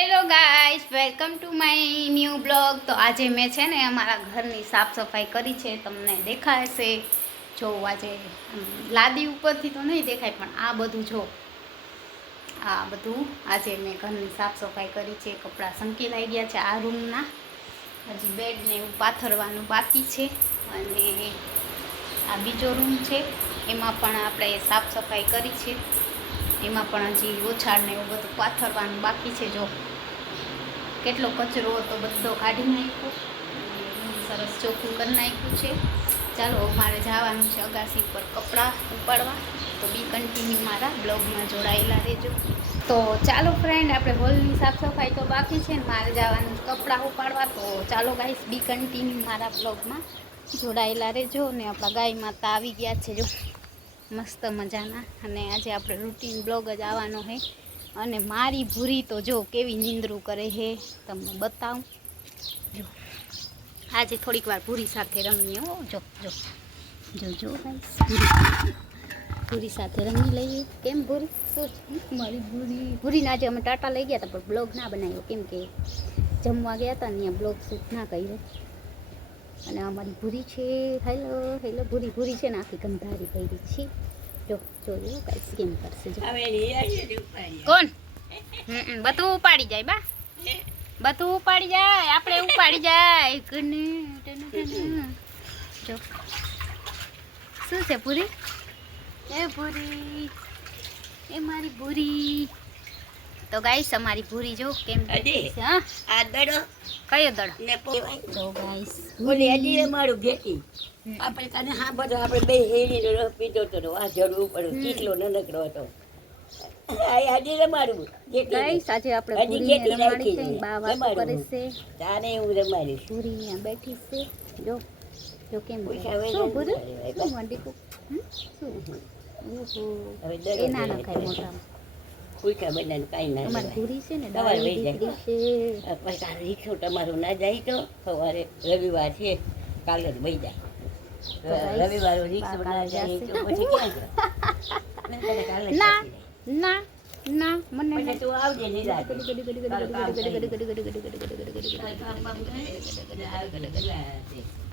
Hello guys, welcome to my new blog. તો આજે મેં છે ને અમારા ઘરની સાફ સફાઈ કરી છે. તમને દેખાશે જો આજે લાદી ઉપરથી તો નહીં દેખાય, પણ આ બધું જો આ બધું આજે મેં ઘરની સાફ સફાઈ કરી છે. કપડાં સંકેલાઈ ગયા છે આ રૂમના. હજી બેડને એવું પાથરવાનું બાકી છે. અને આ બીજો રૂમ છે, એમાં પણ આપણે સાફ સફાઈ કરી છે. એમાં પણ હજી ઓછાળને એવું બધું પાથરવાનું બાકી છે. જો કેટલો કચરો હતો બધો કાઢી નાખ્યો, સરસ ચોખ્ખું કરી નાખ્યું છે. ચાલો મારે જવાનું છે અગાસી પર કપડાં ઉપાડવા. તો બી કન્ટિન્યુ મારા બ્લોગમાં જોડાયેલા રહેજો. તો ચાલો ફ્રેન્ડ, આપણે હોલની સાફ સફાઈ તો બાકી છે ને મારે જવાનું કપડાં ઉપાડવા. તો ચાલો ગાઈસ, બી કન્ટિન્યુ મારા બ્લોગમાં જોડાયેલા રહેજો. ને આપણા ગાય માતા આવી ગયા છે જો મસ્ત મજાના. અને આજે આપણે રૂટીન બ્લોગ જ આવવાનો છે. અને મારી ભૂરી તો જો કેવી નીંદરું કરે છે, તમને બતાવું. જો આજે થોડીક વાર ભૂરી સાથે રમીએ. હો જો જો જો જો ભૂરી સાથે રમી લઈએ. કેમ ભૂરી, શું મારી ભૂરીને આજે અમે ટાટા લઈ ગયા હતા, પણ બ્લોગ ના બનાવ્યો કેમ કે જમવા ગયા હતા ને ત્યાં બ્લોગ શૂટ ના કર્યો. અને અમારી ભૂરી છે, હેલો હેલો ભૂરી. ભૂરી છે ને આખી ગંધારી ભરી છે. જો જોયું કઈ કેમ કરશે. જો કોણ બધું ઉપાડી જાય બા, બધું ઉપાડી જાય, આપણે ઉપાડી જાય. જો શું છે પૂરી, એ પૂરી, એ મારી ભૂરી. તો ગાઈસ અમારી ભૂરી જો કેમ છે. હા આ દડો કયો દડો ને તો ગાઈસ બોલી અડી મારું ભેટી આપણે કાને હા બધો આપણે બે હેડીનો રસ પીધો તો આ જડવું પડે કેટલો નનકડો હતો. આજે રમાડું ગાઈસ, આજે આપણે ભૂરીને રમાડી છે. બા વાતો કરે છે, તારે હું રમાડીશ. ભૂરી અહીંયા બેઠી છે. જો જો કેમ શું ભૂરી, શું મંડીકું શું એ ના નખાય મોઢામાં. પૂછા બધાને કાંઈ ના અમારી ભૂરી છે ને સવારે ડાળી વહી જાય. દીકરી છે. પછી કાલે રિક્ષો તમારું ના જાય તો સવારે રવિવાર છે કાલે જ વહી જાય. રવિવાર રિક્ષો ના જાય તો પછી ક્યાં જાય? ના ના ના મને પછી તું આવજે નિરાતે.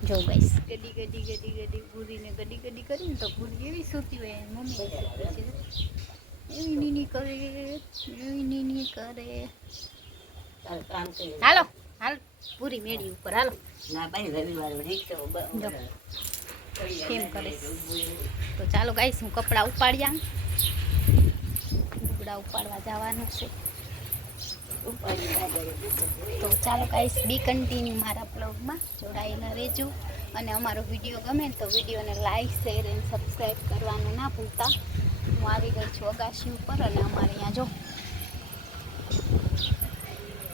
જો ગાઈસ ગડી ગડી ગડી ગડી ભૂરીને ગડી ગડી કરીને તો ભૂરી એવી સૂતી હોય, મમ્મી સૂતી છે એવી નીની કરે, એવી નીની કરે. કામ કરી હાલો હાલ પૂરી મેળી ઉપર હાલો. ના ભાઈ રવિવાર રિક્ષો કેમ કરે. તો ચાલો ગાઈસ, હું કપડાં ઉપાડી આવું. લુગડા ઉપાડવા જવાનું છે. તો ચાલો ગાઈસ, બી કન્ટિન્યુ મારા બ્લોગમાં જોડાયેલા રહેજો. અને અમારો વિડીયો ગમે તો વિડીયોને લાઈક, શેર અને સબસ્ક્રાઈબ કરવાનું ના ભૂલતા. હું આવી ગઈ છું અગાશી ઉપર. અને અમારે અહીંયા જો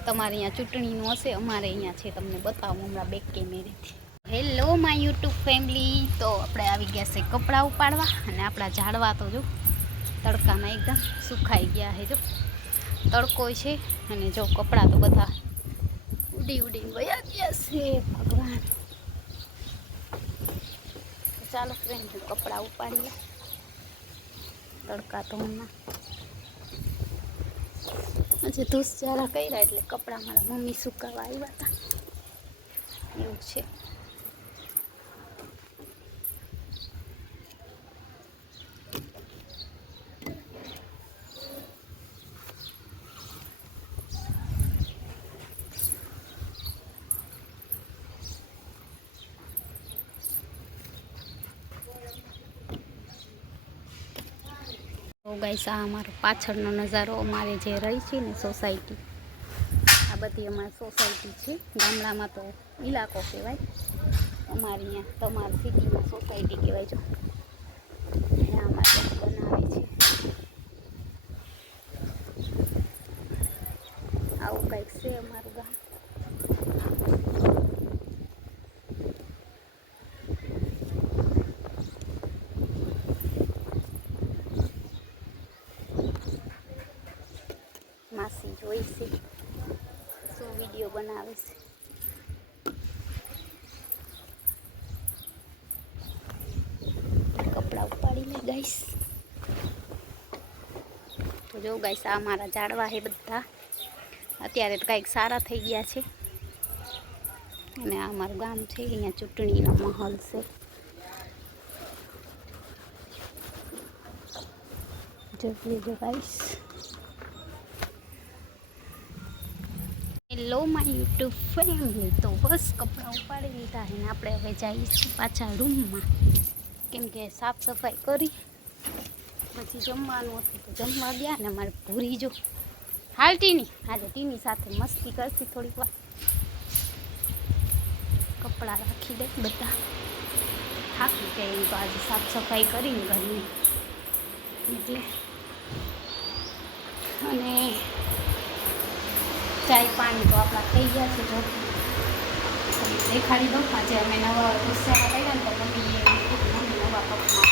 તમારે અહીંયા ચૂંટણીનું હશે, અમારે અહીંયા છે, તમને બતાવું હમણાં બેક કેમેરેથી. Hello my YouTube family. તો આપણે આવી ગયા છે કપડાં ઉપાડવા. અને આપણા ઝાડવા તો જો તડકામાં એકદમ સુકાઈ ગયા છે. જો તડકો છે અને જો કપડાં તો બધા ઉડી ઉડીને વયા ગયા છે. ભગવાન. ચાલો ફ્રેન્ડ, કપડાં ઉપાડીએ. તડકા તો હમણાં આજે ધૂસચારા કર્યા એટલે કપડાં મારા મમ્મી સુકાવા આવ્યા હતા, એવું છે. તો ગાઈસ, આ અમારો પાછળનો નજારો. અમારે જે રહી છે ને સોસાયટી, આ બધી અમારી સોસાયટી છે. ગામડામાં તો ઇલાકો કહેવાય, અમારે અહીંયા તમારી સિટીમાં સોસાયટી કહેવાય. જો અહીંયા અમારે બનાવે છે આવું કંઈક છે અમારું ગામ. માસી જોઈ છે શું વિડીયો બનાવે છે. કપડાં ઉપાડી લે ગાઈસ. તો જો ગાઈસ, આ મારા ઝાડવા છે બધા. અત્યારે તો કંઈક સારા થઈ ગયા છે. અને આ અમારું ગામ છે, અહીંયા ચૂંટણીનો માહોલ છે. જોઈ લેજો guys. Hello my YouTube family. તો બસ કપડાં ઉપાડી લીધા અને આપણે હવે જઈએ છીએ પાછા રૂમમાં, કેમ કે સાફ સફાઈ કરી પછી જમવાનું હતું તો જમવા ગયા. ને મારે ભૂરી જો હાલ ટીની આજે ટીની સાથે મસ્તી કરતી થોડીક વાર. કપડાં રાખી દે બધા, થાકી ગઈ તો આજે સાફ સફાઈ કરીને ઘરની એટલે. અને ચાય પાણી તો આપણા થઈ ગયા છે. જો દેખાડી દઉં, આજે અમે નવા ગુસ્સામાં કર્યા ને તો મમ્મીએ મમ્મી નવા કપમાં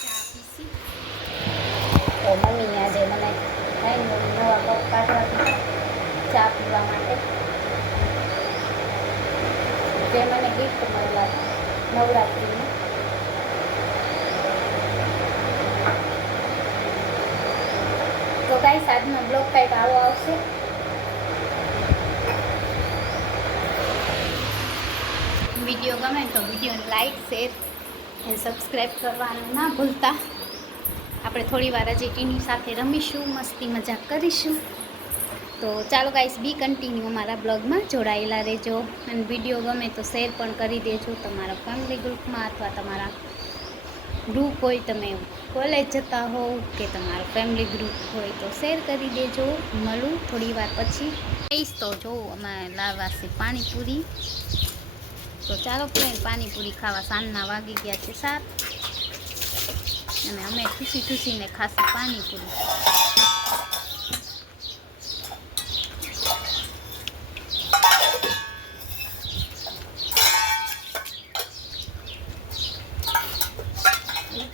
ચા પીસી. તો મમ્મીએ આજે મને નવા કપ કાઢવા ચા પીવા માટે, જે મને ગિફ્ટ મળ્યા નવરાત્રિની. તો ગાઈસ આજનો બ્લોગ કંઈક આવો આવશે. વિડીયો ગમે તો વિડીયોને લાઈક, શેર અને સબસ્ક્રાઈબ કરવાનું ના ભૂલતા. આપણે થોડી વાર હજી ટીની સાથે રમીશું, મસ્તી મજાક કરીશું. તો ચાલો ગાઈસ, બી કન્ટિન્યુ અમારા બ્લોગમાં જોડાયેલા રહેજો. અને વિડીયો ગમે તો શેર પણ કરી દેજો તમારા ફેમિલી ગ્રુપમાં, અથવા તમારા ગ્રુપ હોય, તમે કોલેજ જતા હોવ કે તમારો ફેમિલી ગ્રુપ હોય તો શેર કરી દેજો. મળું થોડી વાર પછી. તો જો અમે લાવવા છે પાણીપુરી. તો ચાલો ફ્રેન્ડ, પાણીપુરી ખાવા. સાંજના વાગી ગયા છે 7 અને અમે ખુશીને ખાશું પાણીપુરી.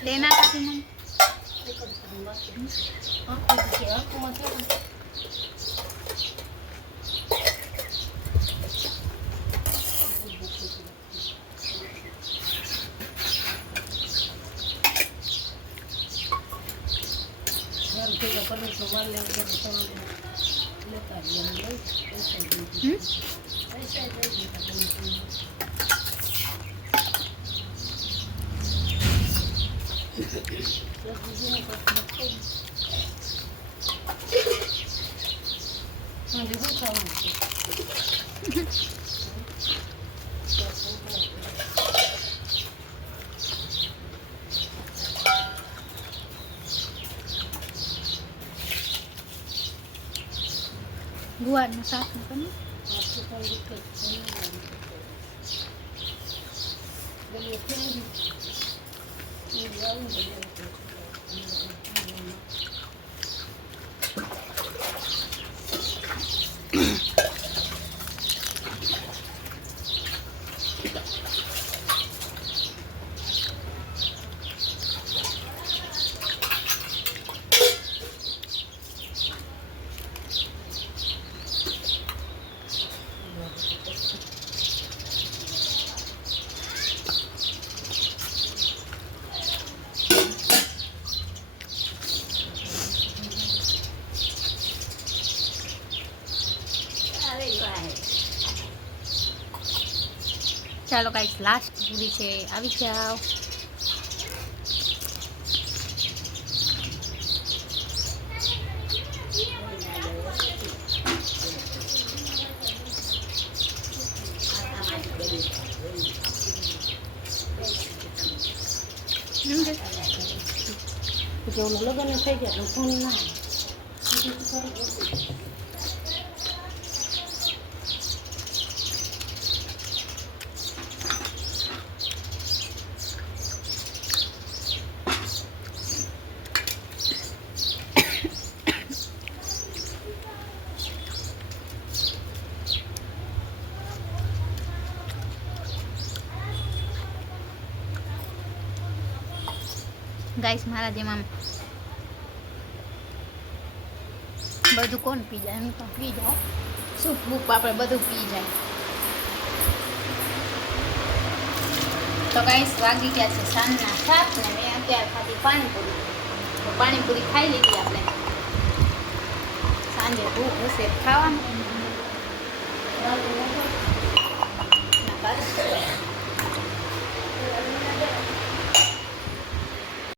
લેના કાઢી મને ગુવારનું શાક બને. ચાલો ગાઈસ, લાસ્ટ પૂરી છે, આવી જાઓ. જો લગ્ન થઈ ગયા તો ફોન ના ગાઈસ. મારા જેમાં બધું કોણ પી જાય? હું તો પી જાઉં. સૂપ બૂપ આપણે બધું પી જાય. તો ગાઈસ વાગી ગયા છે સાંજના 7 ને મેં અત્યારે ખાધી પાણીપુરી. તો પાણીપુરી ખાઈ લીધી આપણે. સાંજે ભૂખ હશે ખાવાનું